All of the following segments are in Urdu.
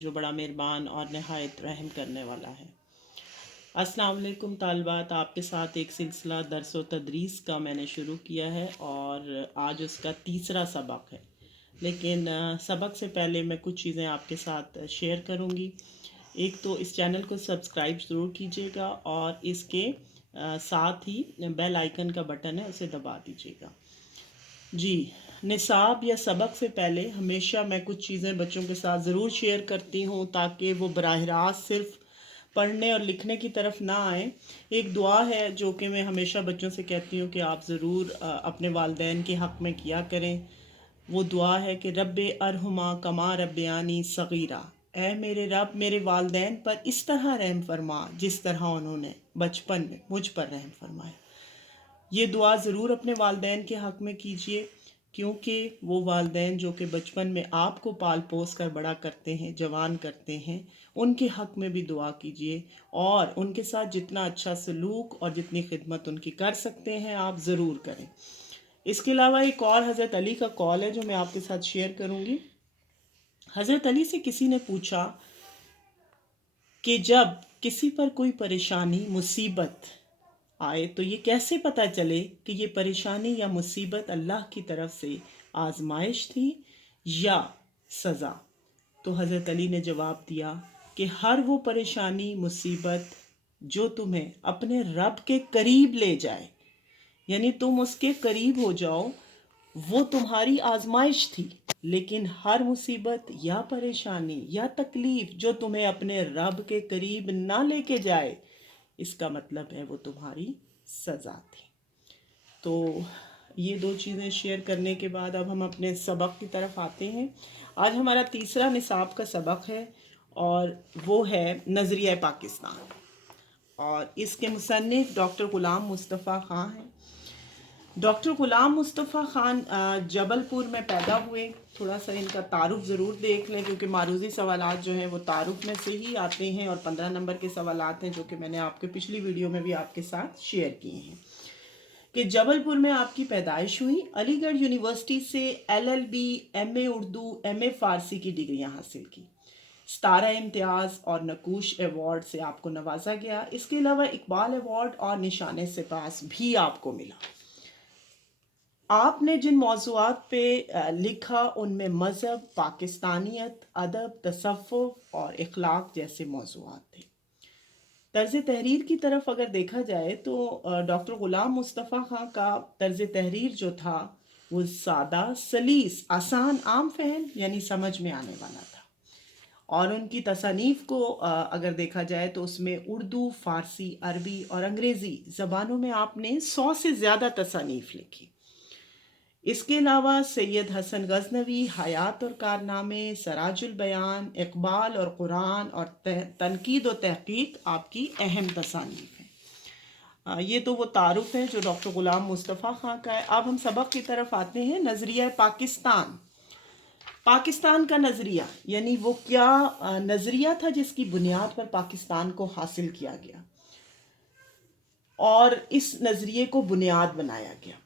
جو بڑا مہربان اور نہایت رحم کرنے والا ہے۔ السلام علیکم طالبات، آپ کے ساتھ ایک سلسلہ درس و تدریس کا میں نے شروع کیا ہے اور آج اس کا تیسرا سبق ہے، لیکن سبق سے پہلے میں کچھ چیزیں آپ کے ساتھ شیئر کروں گی۔ ایک تو اس چینل کو سبسکرائب ضرور کیجیے گا اور اس کے ساتھ ہی بیل آئیکن کا بٹن ہے اسے دبا دیجیے گا۔ جی، نصاب یا سبق سے پہلے ہمیشہ میں کچھ چیزیں بچوں کے ساتھ ضرور شیئر کرتی ہوں تاکہ وہ براہ راست صرف پڑھنے اور لکھنے کی طرف نہ آئیں۔ ایک دعا ہے جو کہ میں ہمیشہ بچوں سے کہتی ہوں کہ آپ ضرور اپنے والدین کے حق میں کیا کریں۔ وہ دعا ہے کہ رب ارحما کما ربیانی صغیرہ، اے میرے رب میرے والدین پر اس طرح رحم فرما جس طرح انہوں نے بچپن میں مجھ پر رحم فرمایا۔ یہ دعا ضرور اپنے والدین کے حق میں کیجیے، کیونکہ وہ والدین جو کہ بچپن میں آپ کو پال پوس کر بڑا کرتے ہیں، جوان کرتے ہیں، ان کے حق میں بھی دعا کیجیے اور ان کے ساتھ جتنا اچھا سلوک اور جتنی خدمت ان کی کر سکتے ہیں آپ ضرور کریں۔ اس کے علاوہ ایک اور حضرت علی کا قول ہے جو میں آپ کے ساتھ شیئر کروں گی۔ حضرت علی سے کسی نے پوچھا کہ جب کسی پر کوئی پریشانی مصیبت آئے تو یہ کیسے پتہ چلے کہ یہ پریشانی یا مصیبت اللہ کی طرف سے آزمائش تھی یا سزا؟ تو حضرت علی نے جواب دیا کہ ہر وہ پریشانی مصیبت جو تمہیں اپنے رب کے قریب لے جائے، یعنی تم اس کے قریب ہو جاؤ، وہ تمہاری آزمائش تھی۔ لیکن ہر مصیبت یا پریشانی یا تکلیف جو تمہیں اپنے رب کے قریب نہ لے کے جائے، اس کا مطلب ہے وہ تمہاری سزا تھی۔ تو یہ دو چیزیں شیئر کرنے کے بعد اب ہم اپنے سبق کی طرف آتے ہیں۔ آج ہمارا تیسرا نصاب کا سبق ہے اور وہ ہے نظریہ پاکستان، اور اس کے مصنف ڈاکٹر غلام مصطفیٰ خان ہیں۔ ڈاکٹر غلام مصطفیٰ خان جبل پور میں پیدا ہوئے۔ تھوڑا سا ان کا تعارف ضرور دیکھ لیں کیونکہ معروضی سوالات جو ہیں وہ تعارف میں سے ہی آتے ہیں، اور 15 نمبر کے سوالات ہیں جو کہ میں نے آپ کے پچھلی ویڈیو میں بھی آپ کے ساتھ شیئر کیے ہیں۔ کہ جبل پور میں آپ کی پیدائش ہوئی، علی گڑھ یونیورسٹی سے LLB، MA اردو، MA فارسی کی ڈگریاں حاصل کی، 17 امتیاز اور نقوش ایوارڈ سے آپ کو نوازا گیا۔ اس کے علاوہ اقبال ایوارڈ اور نشان سپاس بھی آپ کو ملا۔ آپ نے جن موضوعات پہ لکھا ان میں مذہب، پاکستانیت، ادب، تصوف اور اخلاق جیسے موضوعات تھے۔ طرز تحریر کی طرف اگر دیکھا جائے تو ڈاکٹر غلام مصطفیٰ خان کا طرز تحریر جو تھا وہ سادہ، سلیس، آسان، عام فہم یعنی سمجھ میں آنے والا تھا، اور ان کی تصانیف کو اگر دیکھا جائے تو اس میں اردو، فارسی، عربی اور انگریزی زبانوں میں آپ نے 100 سے زیادہ تصانیف لکھی۔ اس کے علاوہ سید حسن غزنوی، حیات اور کارنامے، سراج البیان، اقبال اور قرآن اور تنقید و تحقیق آپ کی اہم تصانیف ہیں۔ یہ تو وہ تعارف ہے جو ڈاکٹر غلام مصطفیٰ خان کا ہے۔ اب ہم سبق کی طرف آتے ہیں۔ نظریہ پاکستان، پاکستان کا نظریہ یعنی وہ کیا نظریہ تھا جس کی بنیاد پر پاکستان کو حاصل کیا گیا اور اس نظریے کو بنیاد بنایا گیا۔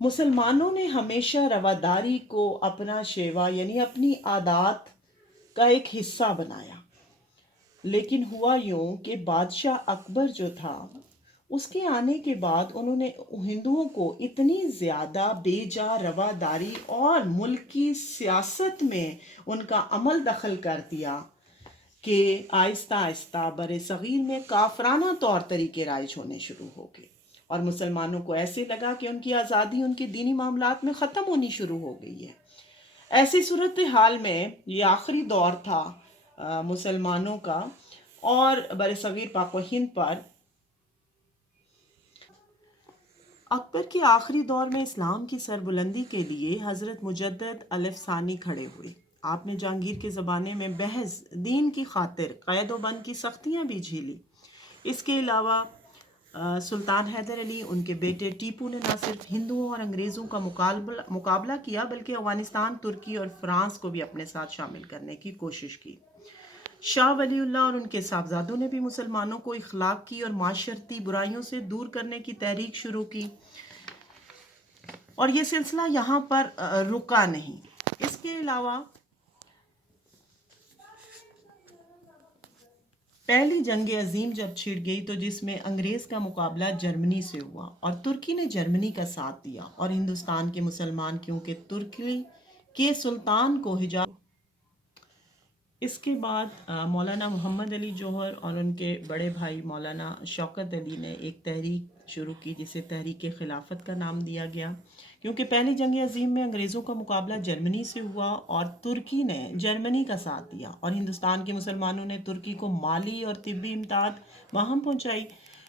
مسلمانوں نے ہمیشہ رواداری کو اپنا شیوا یعنی اپنی عادات کا ایک حصہ بنایا، لیکن ہوا یوں کہ بادشاہ اکبر جو تھا اس کے آنے کے بعد انہوں نے ہندوؤں کو اتنی زیادہ بے جا رواداری اور ملک کی سیاست میں ان کا عمل دخل کر دیا کہ آہستہ آہستہ بر صغیر میں کافرانہ طور طریقے رائج ہونے شروع ہو گئے، اور مسلمانوں کو ایسے لگا کہ ان کی آزادی ان کے دینی معاملات میں ختم ہونی شروع ہو گئی ہے۔ ایسی صورتحال میں یہ آخری دور تھا مسلمانوں کا، اور برصغیر پاک و ہند پر اکبر کے آخری دور میں اسلام کی سربلندی کے لیے حضرت مجدد الف ثانی کھڑے ہوئے۔ آپ نے جہانگیر کے زمانے میں بحث دین کی خاطر قید و بند کی سختیاں بھی جھیلی۔ اس کے علاوہ سلطان حیدر علی، ان کے بیٹے ٹیپو نے نہ صرف ہندوؤں اور انگریزوں کا مقابلہ کیا بلکہ افغانستان، ترکی اور فرانس کو بھی اپنے ساتھ شامل کرنے کی کوشش کی۔ شاہ ولی اللہ اور ان کے صاحبزادوں نے بھی مسلمانوں کو اخلاقی اور معاشرتی برائیوں سے دور کرنے کی تحریک شروع کی، اور یہ سلسلہ یہاں پر رکا نہیں۔ اس کے علاوہ پہلی جنگ عظیم جب چھڑ گئی تو جس میں انگریز کا مقابلہ جرمنی سے ہوا اور ترکی نے جرمنی کا ساتھ دیا اور ہندوستان کے مسلمان کیونکہ ترکی کے سلطان کو حجاز. اس کے بعد مولانا محمد علی جوہر اور ان کے بڑے بھائی مولانا شوکت علی نے ایک تحریک شروع کی جسے تحریک خلافت کا نام دیا گیا، کیونکہ پہلی جنگ عظیم میں انگریزوں کا مقابلہ جرمنی سے ہوا اور ترکی نے جرمنی کا ساتھ دیا اور ہندوستان کے مسلمانوں نے ترکی کو مالی اور طبی امداد باہم پہنچائی،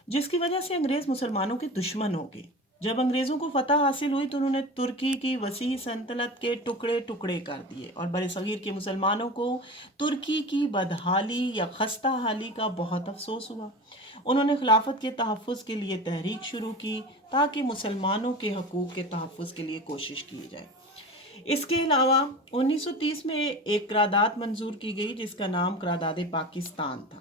جس کی وجہ سے انگریز مسلمانوں کے دشمن ہو گئے. جب انگریزوں کو فتح حاصل ہوئی تو انہوں نے ترکی کی وسیع سلطنت کے ٹکڑے ٹکڑے کر دیے اور برِ صغیر کے مسلمانوں کو ترکی کی بدحالی یا خستہ حالی کا بہت افسوس ہوا. انہوں نے خلافت کے تحفظ کے لیے تحریک شروع کی تاکہ مسلمانوں کے حقوق کے تحفظ کے لیے کوشش کی جائے. اس کے علاوہ 1930 میں ایک قرارداد منظور کی گئی جس کا نام قرارداد پاکستان تھا،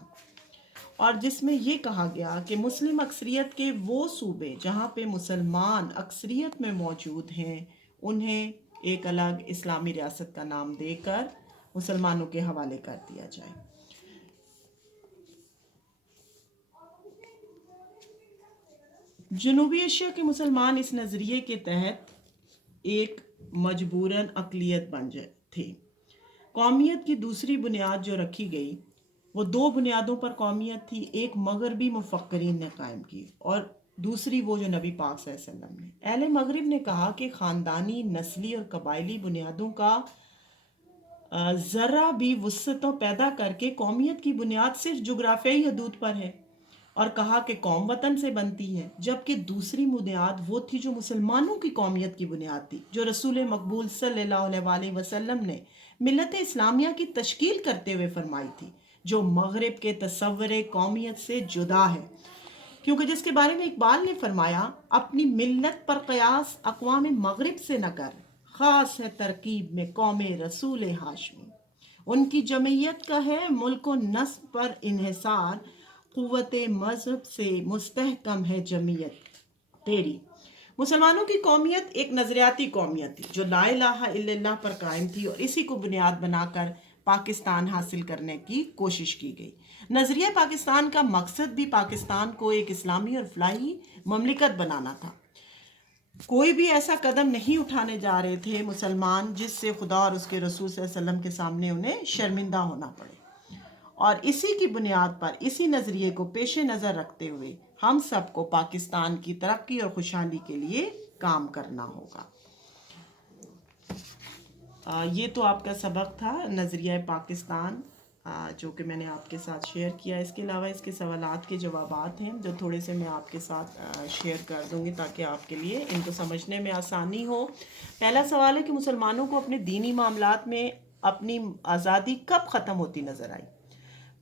اور جس میں یہ کہا گیا کہ مسلم اکثریت کے وہ صوبے جہاں پہ مسلمان اکثریت میں موجود ہیں انہیں ایک الگ اسلامی ریاست کا نام دے کر مسلمانوں کے حوالے کر دیا جائے. جنوبی ایشیا کے مسلمان اس نظریے کے تحت ایک مجبوراً اقلیت بن گئے تھے. قومیت کی دوسری بنیاد جو رکھی گئی وہ دو بنیادوں پر قومیت تھی. ایک مغربی مفکرین نے قائم کی اور دوسری وہ جو نبی پاک صلی اللہ علیہ وسلم نے. اہل مغرب نے کہا کہ خاندانی، نسلی اور قبائلی بنیادوں کا ذرا بھی وسعتوں پیدا کر کے قومیت کی بنیاد صرف جغرافیائی حدود پر ہے اور کہا کہ قوم وطن سے بنتی ہے، جبکہ دوسری بنیاد وہ تھی جو مسلمانوں کی قومیت کی بنیاد تھی، جو رسول مقبول صلی اللہ علیہ وسلم نے ملت اسلامیہ کی تشکیل کرتے ہوئے فرمائی تھی، جو مغرب کے تصور قومیت سے جدا ہے. کیونکہ جس کے بارے میں اقبال نے فرمایا، اپنی ملت پر قیاس اقوام مغرب سے نہ کر، خاص ہے ترکیب میں قوم رسول ہاشمی. ان کی جمعیت کا ہے ملک و نسب پر انحصار، قوت مذہب سے مستحکم ہے جمعیت تیری. مسلمانوں کی قومیت ایک نظریاتی قومیت تھی جو لا الہ الا اللہ پر قائم تھی اور اسی کو بنیاد بنا کر پاکستان حاصل کرنے کی کوشش کی گئی. نظریہ پاکستان کا مقصد بھی پاکستان کو ایک اسلامی اور فلاحی مملکت بنانا تھا. کوئی بھی ایسا قدم نہیں اٹھانے جا رہے تھے مسلمان جس سے خدا اور اس کے رسول صلی اللہ علیہ وسلم کے سامنے انہیں شرمندہ ہونا پڑے. اور اسی کی بنیاد پر، اسی نظریے کو پیش نظر رکھتے ہوئے ہم سب کو پاکستان کی ترقی اور خوشحالی کے لیے کام کرنا ہوگا. یہ تو آپ کا سبق تھا نظریہ پاکستان جو کہ میں نے آپ کے ساتھ شیئر کیا. اس کے علاوہ اس کے سوالات کے جوابات ہیں جو تھوڑے سے میں آپ کے ساتھ شیئر کر دوں گی تاکہ آپ کے لیے ان کو سمجھنے میں آسانی ہو. پہلا سوال ہے کہ مسلمانوں کو اپنے دینی معاملات میں اپنی آزادی کب ختم ہوتی نظر آئی؟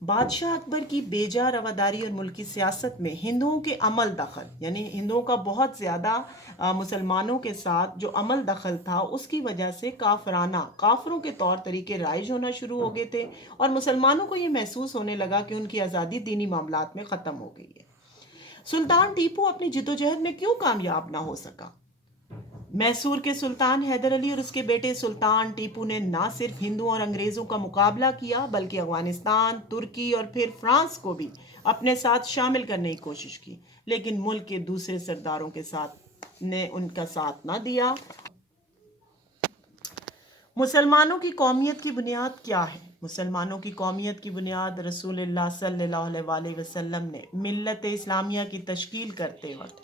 بادشاہ اکبر کی بیجا رواداری اور ملکی سیاست میں ہندوؤں کے عمل دخل، یعنی ہندوؤں کا بہت زیادہ مسلمانوں کے ساتھ جو عمل دخل تھا، اس کی وجہ سے کافروں کے طور طریقے رائج ہونا شروع ہو گئے تھے اور مسلمانوں کو یہ محسوس ہونے لگا کہ ان کی آزادی دینی معاملات میں ختم ہو گئی ہے. سلطان ٹیپو اپنی جدوجہد میں کیوں کامیاب نہ ہو سکا؟ میسور کے سلطان حیدر علی اور اس کے بیٹے سلطان ٹیپو نے نہ صرف ہندوؤں اور انگریزوں کا مقابلہ کیا بلکہ افغانستان، ترکی اور پھر فرانس کو بھی اپنے ساتھ شامل کرنے کی کوشش کی، لیکن ملک کے دوسرے سرداروں کے ساتھ نے ان کا ساتھ نہ دیا. مسلمانوں کی قومیت کی بنیاد کیا ہے؟ مسلمانوں کی قومیت کی بنیاد رسول اللہ صلی اللہ علیہ وسلم نے ملت اسلامیہ کی تشکیل کرتے وقت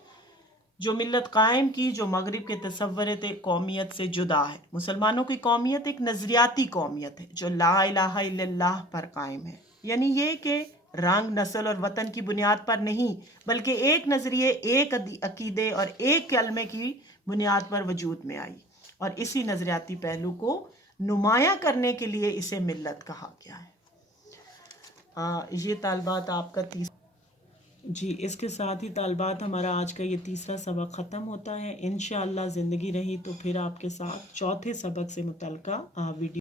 جو ملت قائم کی، جو مغرب کے تصور قومیت سے جدا ہے. مسلمانوں کی قومیت ایک نظریاتی قومیت ہے جو لا الہ الا اللہ پر قائم ہے، یعنی یہ کہ رنگ، نسل اور وطن کی بنیاد پر نہیں بلکہ ایک نظریے، ایک عقیدے اور ایک کلمے کی بنیاد پر وجود میں آئی، اور اسی نظریاتی پہلو کو نمایاں کرنے کے لیے اسے ملت کہا گیا ہے. یہ طالبات آپ کا جی، اس کے ساتھ ہی طالبات ہمارا آج کا یہ تیسرا سبق ختم ہوتا ہے. انشاءاللہ زندگی رہی تو پھر آپ کے ساتھ چوتھے سبق سے متعلقہ ویڈیو